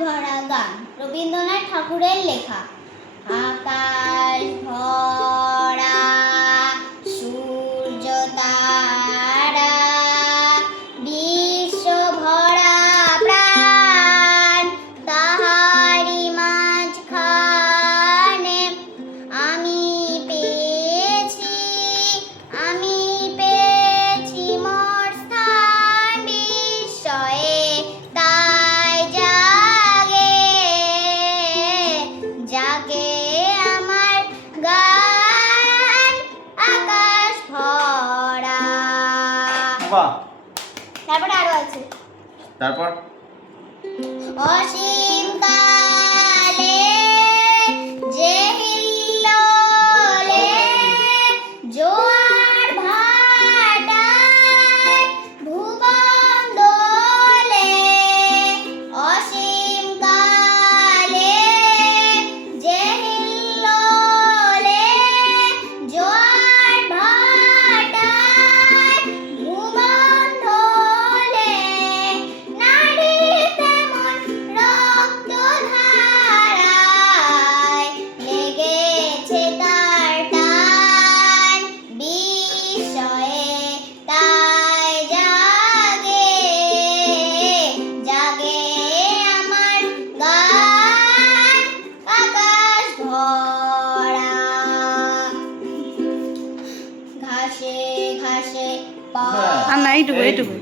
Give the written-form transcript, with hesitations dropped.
ভরা গান, রবীন্দ্রনাথ ঠাকুরের লেখা। আকাশ ভরা সূর্য তারা, বিশ্ব ভরা প্রাণ, তাহারি মাঝখানে আমি পেয়েছি মোর স্থান বিস্ময়ে, তাই জাগে আমার গান, আকাশ ভরা। বাহ, তারপরে আরো আছে। তারপর অসীম কালে যে হিল্লোলে জোয়ার ভাটায় ভুবন দোলে, অসীম কালে যে হিল্লোলে জোয়ার ভাটায় ভুবন দোলে, নারীতে মন রক্ত ধারায় লেগেছে তার টান বিস্ময়ে, তাই জাগে আমার গান, আকাশ ভরা। ঘাসে ঘাসে হ্যাঁ। আর না এইটুকু